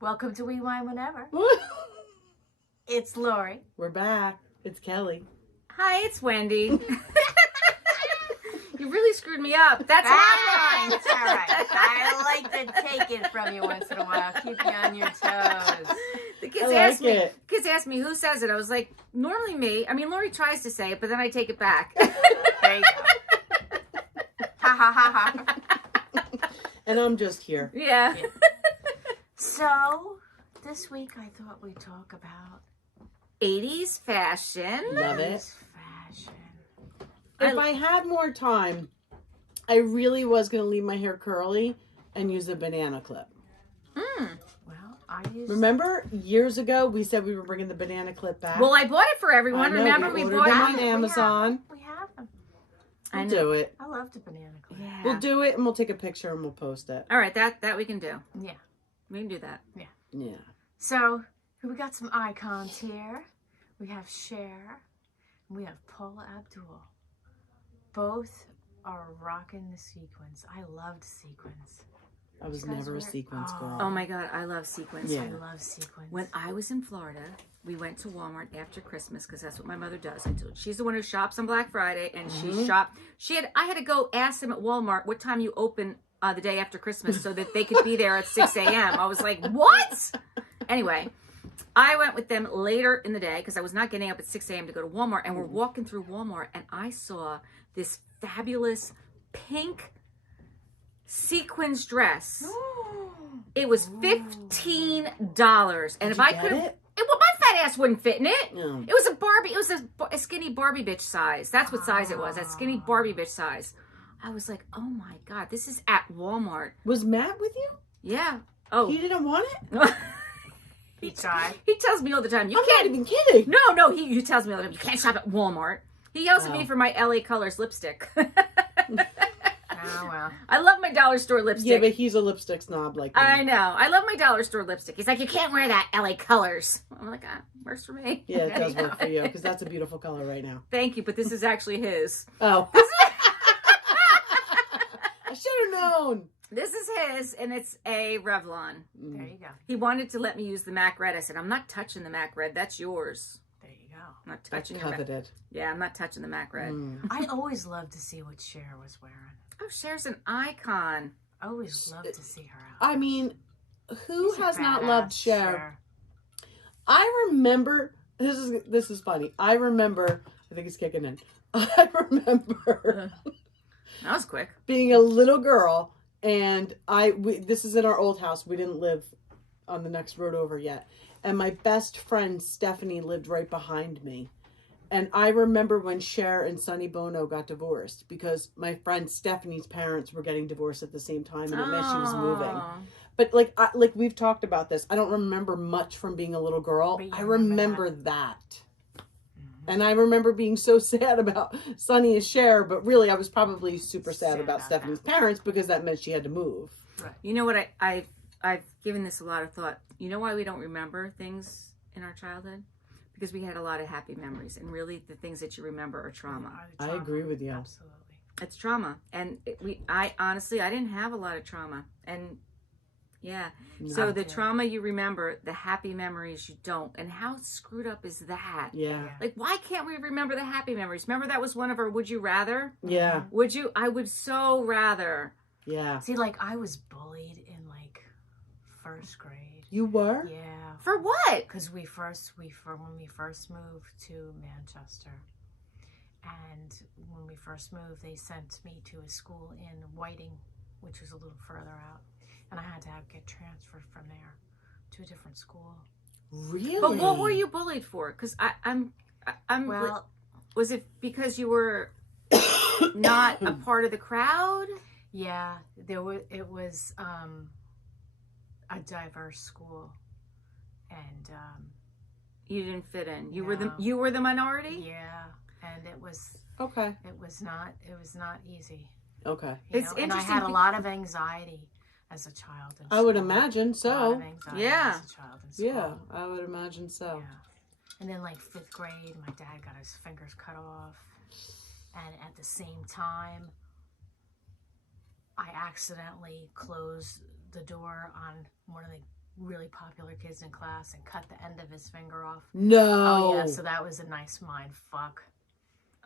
Welcome to Rewind Whenever. It's Lori. We're back. It's Kelly. Hi, it's Wendy. You really screwed me up. That's my line. It's all right. I like to take it from you once in a while. Keep you on your toes. The kids asked me who says it. I was like, normally me. I mean, Lori tries to say it, but then I take it back. There you go. Ha ha ha ha. And I'm just here. Yeah. So, this week I thought we'd talk about 80's fashion. Love it. fashion. If I had more time, I really was going to leave my hair curly and use a banana clip. Well, I used... Remember years ago we said we were bringing the banana clip back? Well, I bought it for everyone. I know, Remember, we ordered bought them it on Amazon. We have them. We'll do it. I love the banana clip. Yeah. We'll do it and we'll take a picture and we'll post it. All right, that we can do. Yeah. We can do that. Yeah. So, we got some icons here. We have Cher. And we have Paula Abdul. Both are rocking the sequins. I loved sequins. I was You guys never were- a sequence girl. Oh my God, I love sequins. Yeah. I love sequins. When I was in Florida, we went to Walmart after Christmas because that's what my mother does. She's the one who shops on Black Friday, and she shopped. I had to go ask them at Walmart what time you open the day after Christmas so that they could be there at 6 a.m. I was like, what? Anyway, I went with them later in the day because I was not getting up at 6 a.m. to go to Walmart, and we're walking through Walmart, and I saw this fabulous pink sequins dress. It was $15, and if I could, well, my fat ass wouldn't fit in it. No. It was a Barbie. It was a skinny Barbie bitch size. That's what size it was. That skinny Barbie bitch size. I was like, oh my God, this is at Walmart. Was Matt with you? Yeah. Oh. He didn't want it? He tried. He tells me all the time, you I'm can't. not even kidding. No. He tells me all the time, you can't shop at Walmart. He yells at me for my LA Colors lipstick. Oh, well. I love my dollar store lipstick. Yeah, but he's a lipstick snob like me. I know. I love my dollar store lipstick. He's like, you can't wear that LA Colors. I'm like, works for me. Yeah, it does work for you because that's a beautiful color right now. Thank you, but this is actually his. Oh. I should have known. This is his, and it's a Revlon. There you go. He wanted to let me use the MAC Red. I said, I'm not touching the MAC Red. That's yours. There you go. I'm not That's touching your MAC. coveted. Yeah, I'm not touching the MAC Red. I always loved to see what Cher was wearing. Oh, Cher's an icon. I always loved to see her out. I mean, who She's a has not badass, loved Cher? I remember, this is funny. I think it's kicking in. I remember That was quick. being a little girl, and this is in our old house. We didn't live on the next road over yet. And my best friend, Stephanie, lived right behind me. And I remember when Cher and Sonny Bono got divorced because my friend Stephanie's parents were getting divorced at the same time, and it meant she was moving. But like we've talked about this, I don't remember much from being a little girl. But you I remember that. And I remember being so sad about Sonny and Cher, but really I was probably super sad about Stephanie's parents because that meant she had to move. Right. You know what? I've given this a lot of thought. You know why we don't remember things in our childhood? Because we had a lot of happy memories, and really the things that you remember are trauma. I agree with you. Absolutely. It's trauma, and I honestly didn't have a lot of trauma, and yeah. So the trauma you remember, the happy memories you don't, and how screwed up is that? Yeah. Like, why can't we remember the happy memories? Remember that was one of our would you rather? Yeah. Would you? I would so rather. Yeah. See, like, I was bullied in, like, first grade. You were? Yeah. For what? Because when we first moved to Manchester, and when we first moved, they sent me to a school in Whiting, which was a little further out, and I had to get transferred from there to a different school. Really? But what were you bullied for? Because I'm. Well, Was it because you were not a part of the crowd? yeah, it was a diverse school, and You didn't fit in. You No. were the minority. yeah, and it was Okay. not easy. Okay. You It's know? And I interesting had a lot of anxiety as a child. In I would school. imagine A lot so. of anxiety Yeah. as a child in school. Yeah, I would imagine so. Yeah. And then, like, 5th grade, my dad got his fingers cut off. And at the same time, I accidentally closed the door on one of the really popular kids in class and cut the end of his finger off. No. Oh yeah, so that was a nice mind fuck.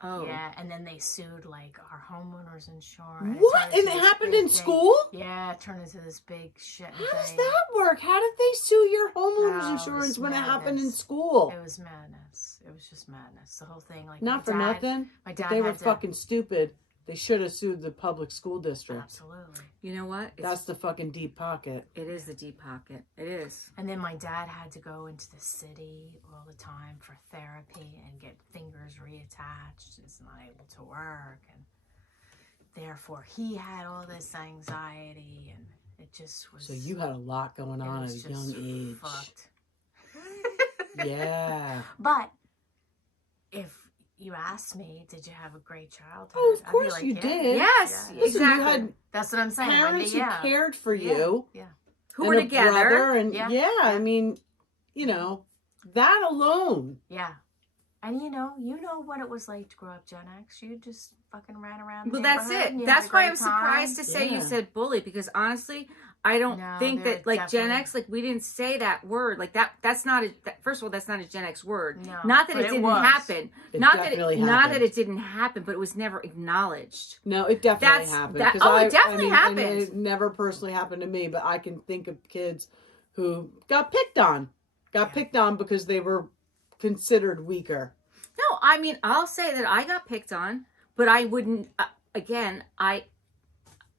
Oh. Yeah, and then they sued like our homeowners insurance. What? turned And into it this happened big in thing. school? Yeah, it turned into this big shit How does thing. that work? How did they sue your homeowner's Oh, it insurance was when it happened in madness. school? It was madness. It was just madness. The whole thing, like Not for my dad, nothing. My But dad they were had to, fucking stupid. They should have sued the public school district. absolutely. You know what? That's the fucking deep pocket. It is the deep pocket. It is. And then my dad had to go into the city all the time for therapy and get fingers reattached. He's not able to work, and therefore he had all this anxiety, and it just was. So you had a lot going it on at was a just young age. Fucked. Yeah. But if you asked me, did you have a great childhood? Oh, of I'd be course like, you yeah. did. Yes, Yeah. Listen, exactly. you had That's what I'm saying. parents yeah. who cared for Yeah. you. Yeah. Who and were a together. brother, and Yeah. I mean, you know, that alone. Yeah. And you know what it was like to grow up Gen X. You just fucking ran around the Well, that's neighborhood it. and you That's had a why great I'm surprised time. to say you Yeah. said bully, because honestly, I don't No, think they're that like Gen definitely- X, like we didn't say that word like that. That's not a. First of all, that's not a Gen X word. No, Not that but it it didn't was. happen. It Not that definitely it. Not that happened. it didn't happen, but it was never acknowledged. No, it definitely That's- happened. that- 'Cause oh, it definitely and happened. it never personally happened to me, but I can think of kids who got picked on. Got picked on because they were considered weaker. No, I mean I'll say that I got picked on, but I wouldn't. Again, I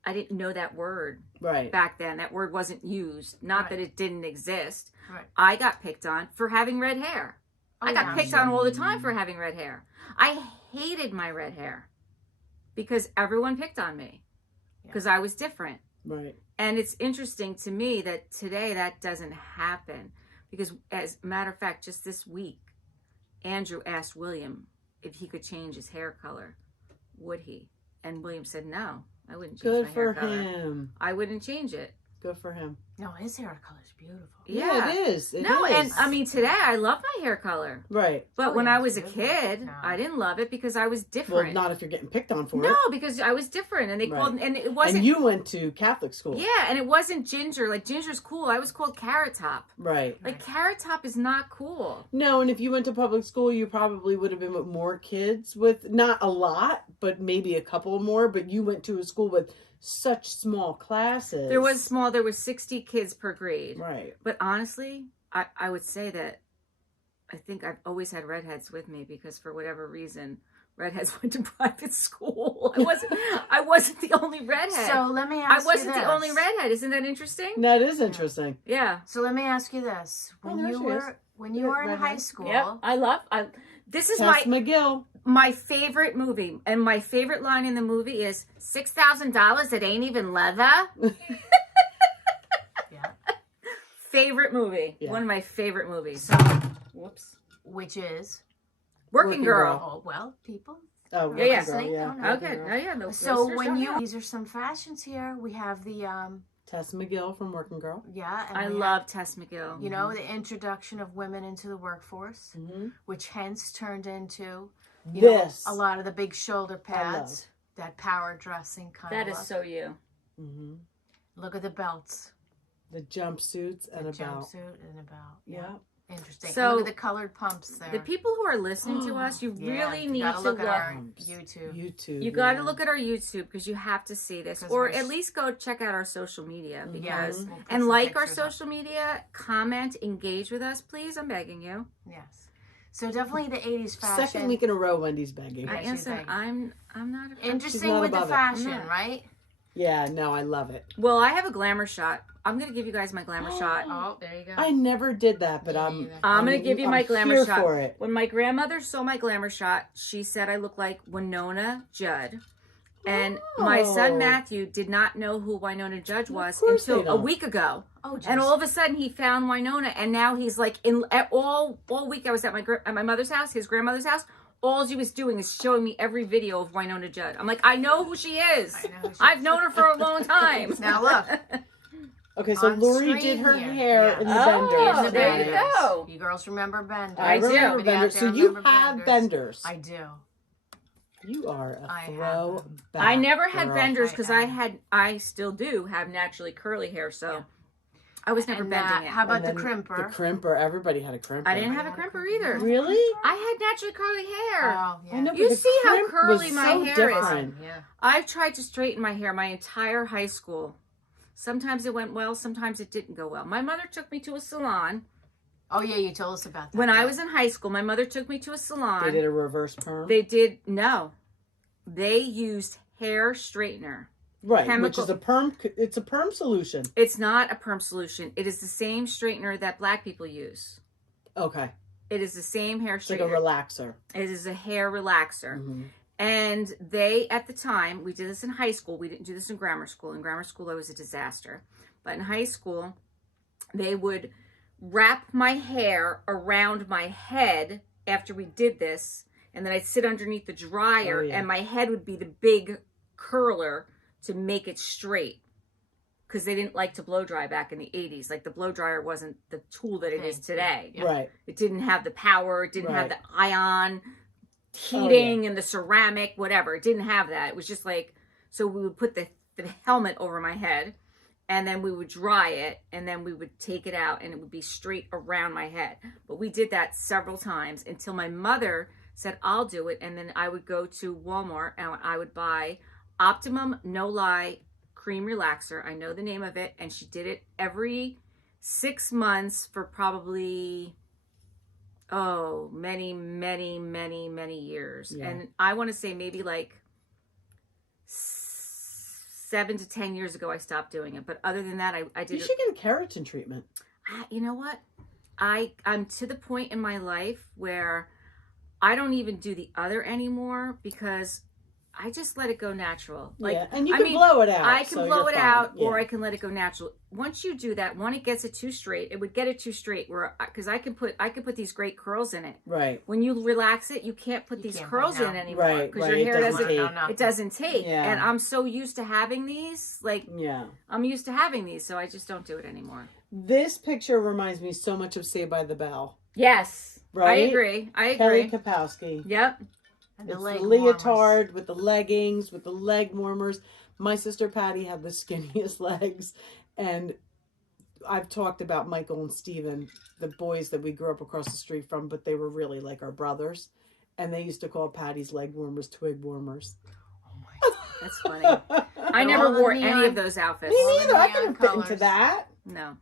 didn't know that word Right. back then. That word wasn't used. Not Right. that it didn't exist. Right. I got picked on for having red hair. Oh, I got yeah. picked on all the time for having red hair. I hated my red hair because everyone picked on me because I was different. Right. And it's interesting to me that today that doesn't happen because, as a matter of fact, just this week, Andrew asked William if he could change his hair color. Would he? And William said, no, I wouldn't change Good my for hair color. him. I wouldn't change it. Good for him. No, his hair color's beautiful. Yeah. it is. It No, is. and I mean, today I love my hair color. Right. But Oh, when yeah, I was a absolutely. kid, No. I didn't love it because I was Well, different. not if you're getting picked on for No, it. because I was different, and they Right. called, and it wasn't. And you went to Catholic school. Yeah, and it wasn't Ginger. Like Ginger's cool. I was called Carrot Top. Right. Like Carrot Top is not cool. No, and if you went to public school, you probably would have been with more kids, with not a lot, but maybe a couple more. But you went to a school with such small classes. There was 60 kids per grade. Right. But honestly, I would say that I think I've always had redheads with me because for whatever reason, redheads went to private school. I wasn't the only redhead. So let me I ask wasn't you the only this. redhead. Isn't that interesting? That is interesting. Yeah. So let me ask you this: Oh, when there you she were is. when you Yeah, were in redhead. high school, Yep. This is Tess McGill. my favorite movie, and my favorite line in the movie is $6,000. It ain't even leather. yeah. Favorite movie. Yeah. One of my favorite movies. So, Whoops. which is Working Girl. oh well, people. Oh, Yeah, yeah. Working Girl, yeah. Okay. Okay. Oh yeah. No, So listeners when don't you know. these are some fashions here. We have the Tess McGill from Working Girl. yeah. And I we love Tess McGill. have, you know, the introduction of women into the workforce, Mm-hmm. which hence turned into you know, This. a lot of the big shoulder I love. pads, that power dressing kind That of is look. so you. Mm-hmm. Look at the belts, The jumpsuits and the a belt. jumpsuit and a belt. Yeah. Interesting. So, look at the colored pumps there. The people who are listening to us, you Yeah, really you need gotta to look look. at our Pumps. YouTube. YouTube. You got to yeah. look at our YouTube because you have to see this, 'Cause or we're at least go check out our social media Mhm. because Yes, we'll put and some like our pictures up. social media, comment, engage with us, please. I'm begging you. Yes. So definitely the 80s fashion. Second week in a row, Wendy's begging. Yeah, I she's answer. begging. I'm not. Interesting not with the above it. fashion, I'm not. right? Yeah, no, I love it. Well, I have a glamour shot. I'm gonna give you guys my glamour shot. Oh, there you go. I never did that, but Me I'm. neither. I'm gonna give you my glamour here shot. for it. When my grandmother saw my glamour shot, she said I look like Winona Judd. And my Oh. son Matthew did not know who Winona Judd was course they until a don't. week ago. Oh, geez. And all of a sudden he found Winona, and now he's like all week I was at my mother's house, his grandmother's house. All she was doing is showing me every video of Winona Judd. I'm like, I know who she is. I know who she I've is. known her for a long time. Now look. Okay, so On Lori screen did her here. hair Yeah. in the Oh, benders. In the there you benders. go. You girls remember benders? I do. remember Everybody out benders. there So you remember have benders. I do. You are a I have throwback. I never had girl. benders because I am. still do have naturally curly hair. So I was never And bending it. how about And the then crimper? The crimper. Everybody had a crimper. I didn't have a crimper either. Really? I had naturally curly hair. Oh, yeah. I know, You but the see how crimp curly was my so hair is? different. Yeah. I've tried to straighten my hair my entire high school. Sometimes it went well, sometimes it didn't go well. My mother took me to a salon. Oh, yeah, you told us about that. When I was in high school, my mother took me to a salon. They did a reverse perm. No. They used hair straightener. Right, chemical- which is a perm. It's a perm solution. It's not a perm solution. It is the same straightener that black people use. Okay, It is the same hair it's like a straightener. relaxer. It is a hair relaxer. Mhm. And they, at the time, we did this in high school. We didn't do this in grammar school. In grammar school, it was a disaster. But in high school, they would wrap my hair around my head after we did this. And then I'd sit underneath the dryer, Oh, yeah. and my head would be the big curler to make it straight. Because they didn't like to blow dry back in the 80s. Like, the blow dryer wasn't the tool that it is today. Yeah. Right. It didn't have the power. It didn't have Right. the ion heating and the ceramic, whatever. It didn't have that. It was just like, so we would put the helmet over my head, and then we would dry it, and then we would take it out, and it would be straight around my head. But we did that several times until my mother said, I'll do it. And then I would go to Walmart, and I would buy Optimum No Lie Cream Relaxer. I know the name of it. And she did it every 6 months for probably, many, many, many, many years. Yeah. And I want to say maybe like 7 to 10 years ago, I stopped doing it. But other than that, I did You should get a keratin treatment. You know what? I'm to the point in my life where I don't even do the other anymore because I just let it go natural. Like, Yeah, and you can blow it out. I can so blow you're it fine. out, Yeah. or I can let it go natural. Once you do that, it gets it too straight. It would get it too straight, because I can put these great curls in it. Right. When you relax it, you can't put these can't curls put- in no. anymore Right, because right, your hair it doesn't. doesn't take. It doesn't take. Yeah. And I'm so used to having these. Like, Yeah. I'm used to having these, so I just don't do it anymore. This picture reminds me so much of Saved by the Bell. Yes, Right? I agree. Kelly Kapowski. Yep. And the It's leg the warmers. leotard with the leggings, with the leg warmers. My sister Patty had the skinniest legs. And I've talked about Michael and Steven, the boys that we grew up across the street from, but they were really like our brothers. And they used to call Patty's leg warmers twig warmers. That's funny. I never all the wore neon- any of those outfits. Me All the neither. I neon couldn't fit into colors. that. No.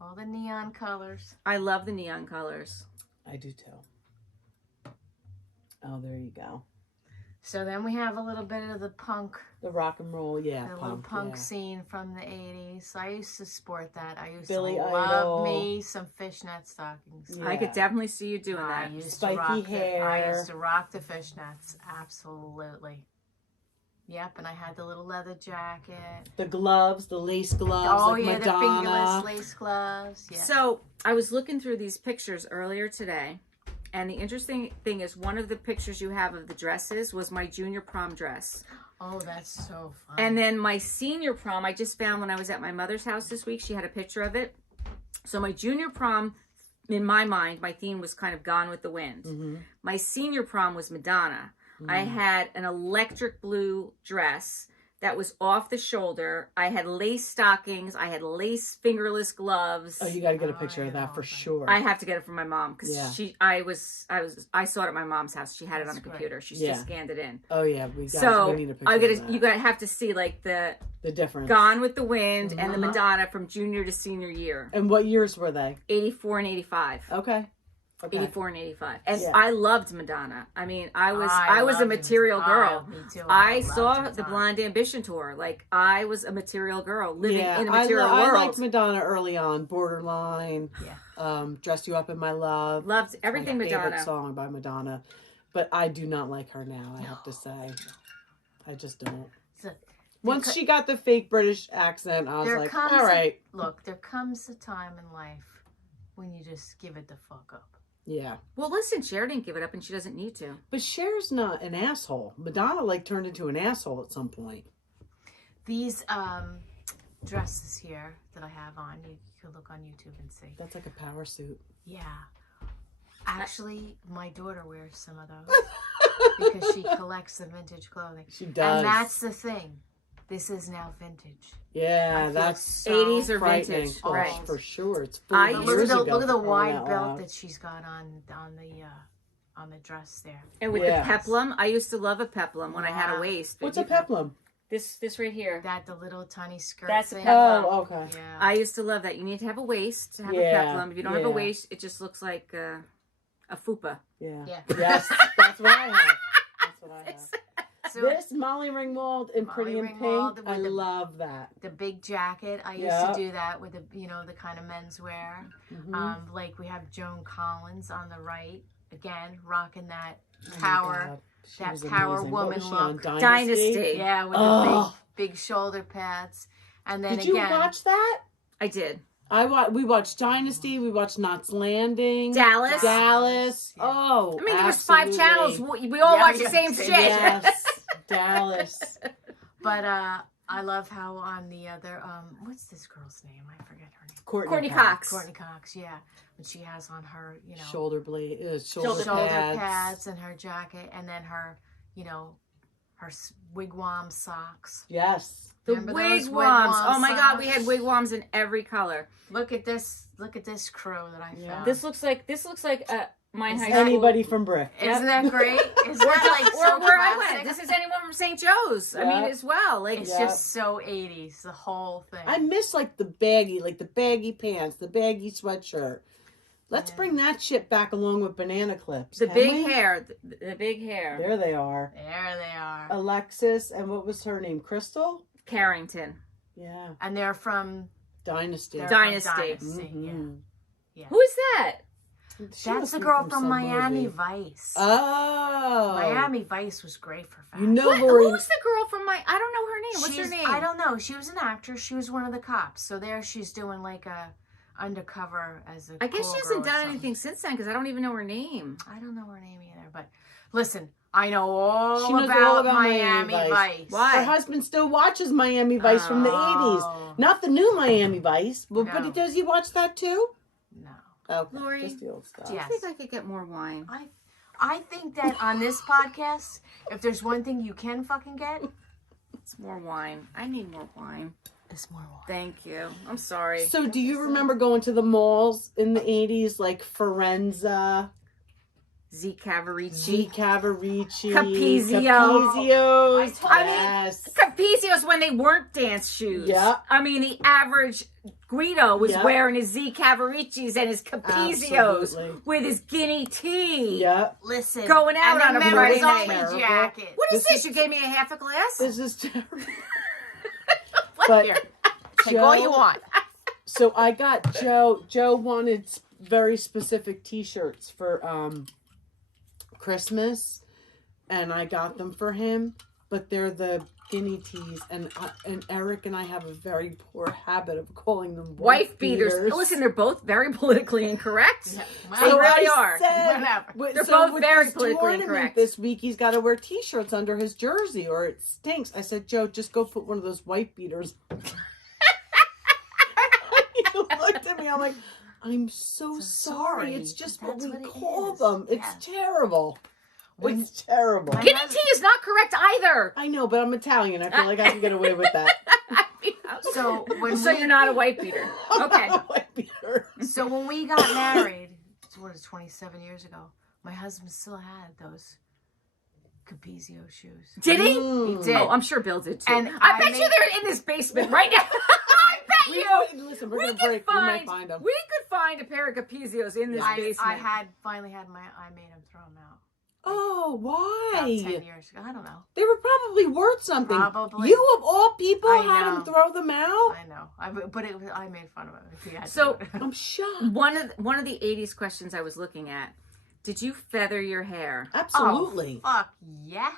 All the neon colors. I love the neon colors. I do too. Oh, there you go. So then we have a little bit of the punk, The rock and roll, yeah. the little punk yeah. scene from the 80s. I used to sport that. I used Billy to Idol. love me some fishnet stockings. Yeah. I could definitely see you doing I that. used Spiky to rock hair. I used to rock the fishnets. Absolutely. Yep, and I had the little leather jacket. The gloves, the lace gloves, Oh like yeah, Madonna. the fingerless lace gloves. Yeah. So I was looking through these pictures earlier today, and the interesting thing is one of the pictures you have of the dresses was my junior prom dress. Oh, that's so fun. And then my senior prom, I just found when I was at my mother's house this week, she had a picture of it. So my junior prom, in my mind, my theme was kind of Gone with the Wind. Mm-hmm. My senior prom was Madonna. I had an electric blue dress that was off the shoulder. I had lace stockings. I had lace fingerless gloves. Oh, you got to get a Oh, picture I of that know for that. sure. I have to get it from my mom because Yeah. I saw it at my mom's house. She had it on That's the great. computer. She Yeah. just scanned it in. Oh yeah, we So need a picture. I of gotta that. you gotta have to see like the the difference. Gone with the Wind and the Uh-huh. Madonna from junior to senior year, And what years were they? 84 and 85. Okay. 84 and 85. And Yeah. I loved Madonna. I mean, I was a loved material it. girl. Oh, me too. I loved saw Madonna. the Blonde Ambition tour. Like, I was a material girl living Yeah, in a material I world. liked Madonna early on. Borderline. Yeah. Dressed You Up in My Love. Loved everything My favorite Madonna. song by Madonna, but I do not like her now. I have to say, I just don't. So, Once she got the fake British accent, I was there like, comes all right, look, there comes a time in life when you just give it the fuck up. yeah. Well, listen, Cher didn't give it up and she doesn't need to. But Cher's not an asshole. Madonna like turned into an asshole at some point. These dresses here that I have on, you can look on YouTube and see. That's like a power suit. Yeah. Actually, my daughter wears some of those because she collects the vintage clothing. She does. And that's the thing. This is now vintage. Yeah, I feel that's so 80s or frightening. vintage, Oh, right? for sure. It's I 40 used years ago. Look at the for crying wide out belt loud. that she's got on the dress there. And with Yes. the peplum, I used to love a peplum when I had a Yeah. waist. What's a peplum? This right here. That the little tiny skirt. That's a thing. peplum. Oh, okay. Yeah. I used to love that. You need to have a waist to have a Yeah, peplum. If you don't have a yeah. waist, it just looks like a fupa. Yeah. Yeah. Yes, that's what I have. That's what I have. So This Molly Ringwald in Molly Pretty in Ringwald Pink, with I the- love that. the big jacket. I used Yeah. to do that with the kind of menswear. Mhm. Like we have Joan Collins on the right again, rocking that Oh my power. God. She that was power amazing. woman What was she on, look. Dynasty. Yeah, with Oh. the big shoulder pads. And then Did you again, watch that? I did. We watched Dynasty. We watched Knots Landing. Dallas. Dallas. Yeah. Oh, I mean, there was 5 absolutely. channels. We all Yeah, watch the yeah. same shit. Yes, Dallas. but I love how on the other what's this girl's name? I forget her name. Courtney Cox. Courtney Cox, yeah. But she has on her, Shoulder blade, shoulder pads. pads and her jacket, and then her, her wigwam socks. Yes. The Remember those wigwams. wigwam Oh my God, we socks? had wigwams in every color. Look at this crew that I Yeah. found. This looks like mine high school. Anybody from Brick. Isn't that great? Isn't that like so or where I classic? went. This is anyone from St. Joe's. I mean, Yeah. as well. Like It's Yeah. just so 80s, the whole thing. I miss like the baggy pants, the baggy sweatshirt. Let's Yeah. bring that shit back along with banana clips. the can big we? hair. The big hair. There they are. There they are. Alexis, and what was her name? Crystal? Carrington. Yeah. And they're from Dynasty. they're Dynasty. From Dynasty, Mhm. yeah. Who is that? She That's must the be girl from some Miami movie. Vice. Oh. Miami Vice was great for fashion. You know What? Lori. Who's the girl from my? I don't know her name. What's her name? I don't know. She was an actress. She was one of the cops. So there she's doing like a undercover as a I guess call she girl hasn't or done something. anything since then because I don't even know her name. I don't know her name either. But listen, I know all, She knows about, all about Miami Miami Vice. Vice. Why? Her husband still watches Miami Vice from the Oh. 80s. Not the new Miami Vice. But No. does he watch that too? No. Okay. Lori, Just the old stuff. Yeah. I think I could get more wine. I think that on this podcast, if there's one thing you can fucking get, It's more wine. I need more wine. it's more wine. Thank you. I'm sorry. So do you remember going to the malls in the 80s like Forenza, Z Cavaricci. G. Cavaricci, Capezios. Capezios? I mean, Yes. Capezios when they weren't dance shoes. Yeah. I mean, the average Guido was Yeah. wearing his Z Cavariccis and his Capezios Absolutely. with his guinea tea. Yeah. Listen. Going out and on a the Friday members night. only Terrible. jacket. What is This this? You gave me a half a glass? This is terrible. What? But Here. Take all you Joe- want. So I got Joe. Joe wanted very specific T-shirts for Christmas, and I got them for him. But they're the guinea teas, and Eric and I have a very poor habit of calling them Wife beaters. Listen, they're both very politically incorrect. Yeah. They Well, really I are. said, Whatever. They're both with very this politically tournament incorrect. This week he's got to wear T-shirts under his jersey, or it stinks. I said, Joe, just go put one of those white beaters. He looked at me. I'm like, I'm so sorry. sorry. It's just That's what we what it call is. them. It's Yes. terrible. When- It's terrible. My Guinea husband- tea is not correct either. I know, but I'm Italian. I feel like I can get away with that. So when So we, you're not a white beater. Okay. White beater. So when we got married, what is 27 years ago? My husband still had those Capezios shoes. Did he? Mm. did. Oh, I'm sure Bill did too. And I I bet made- you they're in this basement right now. I bet you. Listen, we're We gonna could break. We might find. find them. We could find a pair of Capezios in this I basement. finally had I made him throw them out. Oh, About 10 why? years ago. I don't know. They were probably worth something. Probably. You of all people I had know. him throw them out. I know. I made fun of him. If he had So- to do it. I'm shocked. One of the 80s questions I was looking at. Did you feather your hair? Absolutely. Oh, fuck yeah.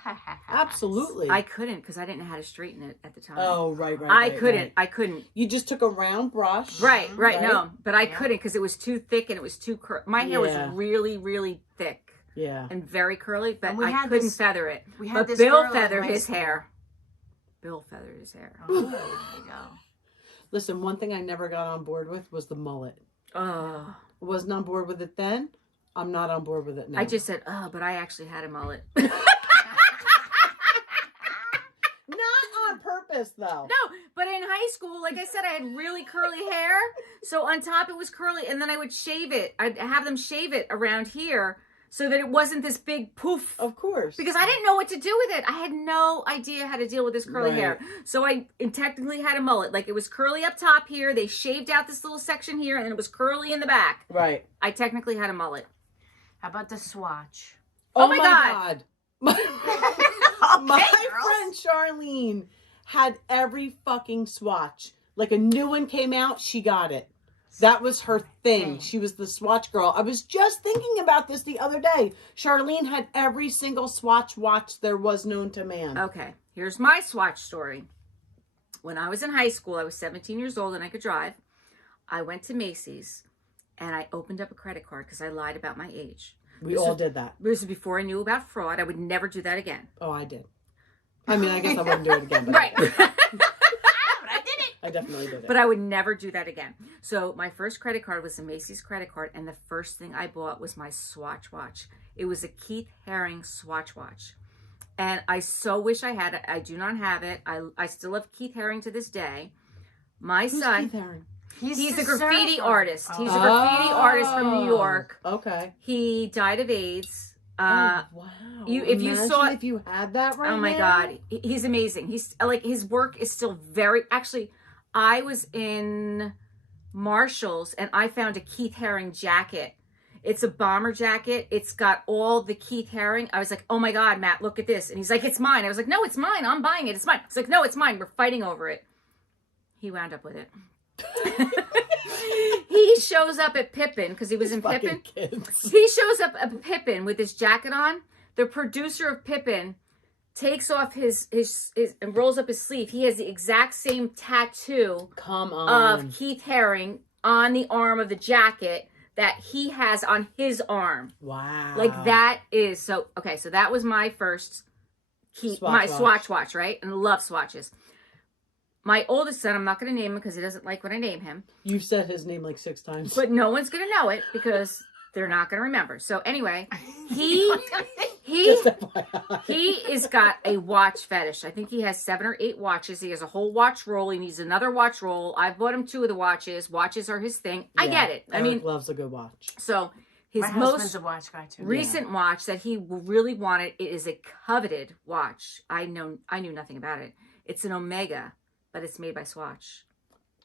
Absolutely. I couldn't because I didn't know how to straighten it at the time. Oh, right. I couldn't. right. I couldn't. You just took a round brush. Right, Right? no. But I Yeah. couldn't because it was too thick and it was too my hair was Yeah. really, really thick Yeah. and very curly, but And we I had couldn't this- feather it. We had But this Bill girl in feathered high his school. hair. Bill feathered his hair. Oh, there you go. Listen, one thing I never got on board with was the mullet. Oh. Wasn't on board with it then. I'm not on board with it now. I just said, oh, but I actually had a mullet. not on purpose. therapist, though. No, but in high school, like I said, I had really curly hair. So on top it was curly, and then I would shave it. I'd have them shave it around here so that it wasn't this big poof. Of course. Because I didn't know what to do with it. I had no idea how to deal with this curly Right. hair. So I technically had a mullet. Like, it was curly up top here. They shaved out this little section here, and then it was curly in the back. Right. I technically had a mullet. How about the swatch? Oh my God. My girls. friend Charlene had every fucking swatch. Like a new one came out, she got it. That was her thing. She was the swatch girl. I was just thinking about this the other day. Charlene had every single swatch watch there was known to man. Okay, here's my swatch story. When I was in high school, I was 17 years old and I could drive. I went to Macy's and I opened up a credit card because I lied about my age. We all did that. This was before I knew about fraud. I would never do that again. Oh, I did. I mean, I guess I wouldn't do it again. But Right. I definitely did it. But I would never do that again. So my first credit card was a Macy's credit card, and the first thing I bought was my Swatch watch. It was a Keith Haring Swatch watch. And I so wish I had it. I do not have it. I still have Keith Haring to this day. My Who's son, Keith Haring? he's the a graffiti surfer. artist. He's a graffiti artist from New York. Okay. He died of AIDS. Wow. if you Imagine saw- if you had that right now. Oh my God. He's amazing. He's like, his work is still very, actually, I was in Marshall's and I found a Keith Haring jacket. It's a bomber jacket. It's got all the Keith Haring. I was like, oh my God, Matt, look at this. And he's like, it's mine. I was like, no, it's mine. I'm buying it. It's mine. It's like, no, it's mine. We're fighting over it. He wound up with it. He shows up at Pippin because he was in Pippin. Kids. He shows up at Pippin with his jacket on. The producer of Pippin takes off his and rolls up his sleeve. He has the exact same tattoo Come on. of Keith Haring on the arm of the jacket that he has on his arm. Wow. Like, that is so okay. So that was my first Swatch watch, right? And I love swatches. My oldest son, I'm not going to name him because he doesn't like when I name him. You've said his name like 6 times. But no one's going to know it because they're not going to remember. So anyway, he Just FYI. he is got a watch fetish. I think he has 7 or 8 watches. He has a whole watch roll. He needs another watch roll. I've bought him 2 of the watches. Watches are his thing. I get it. I Eric mean, loves a good watch. so his My husband's most a watch guy too. recent watch that he really wanted, it is a coveted watch. I knew nothing about it. It's an Omega, but it's made by Swatch.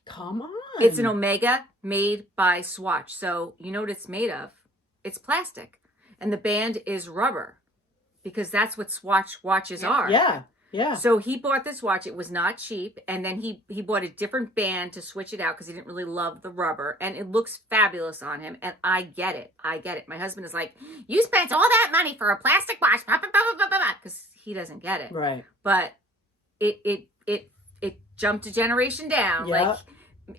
Come on. It's an Omega made by Swatch. So you know what it's made of? It's plastic. And the band is rubber because that's what Swatch watches are. Yeah. Yeah. So he bought this watch. It was not cheap. And then he bought a different band to switch it out because he didn't really love the rubber. And it looks fabulous on him. And I get it. I get it. My husband is like, you spent all that money for a plastic watch. Because he doesn't get it. Right. But it jumped a generation down. Yeah. Like,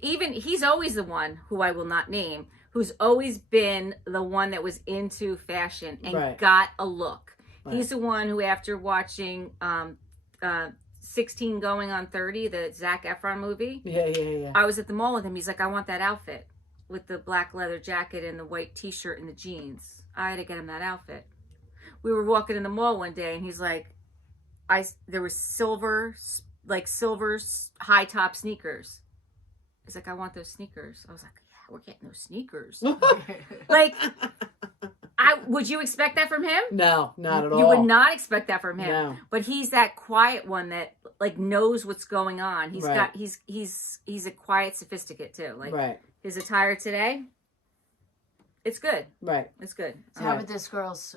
even he's always the one who I will not name, who's always been the one that was into fashion and Right. got a look. Right. He's the one who, after watching 16 Going on 30, the Zac Efron movie, Yeah. I was at the mall with him. He's like, I want that outfit with the black leather jacket and the white t-shirt and the jeans. I had to get him that outfit. We were walking in the mall one day and he's like, there was silver high top sneakers. He's like, I want those sneakers. I was like, yeah, we're getting those sneakers. Like, would you expect that from him? No, not at all. You would not expect that from him. No. But he's that quiet one that like knows what's going on. He's Right. got he's a quiet sophisticate too. Like, Right. his attire today, it's good. Right. It's good. So how about this girl's,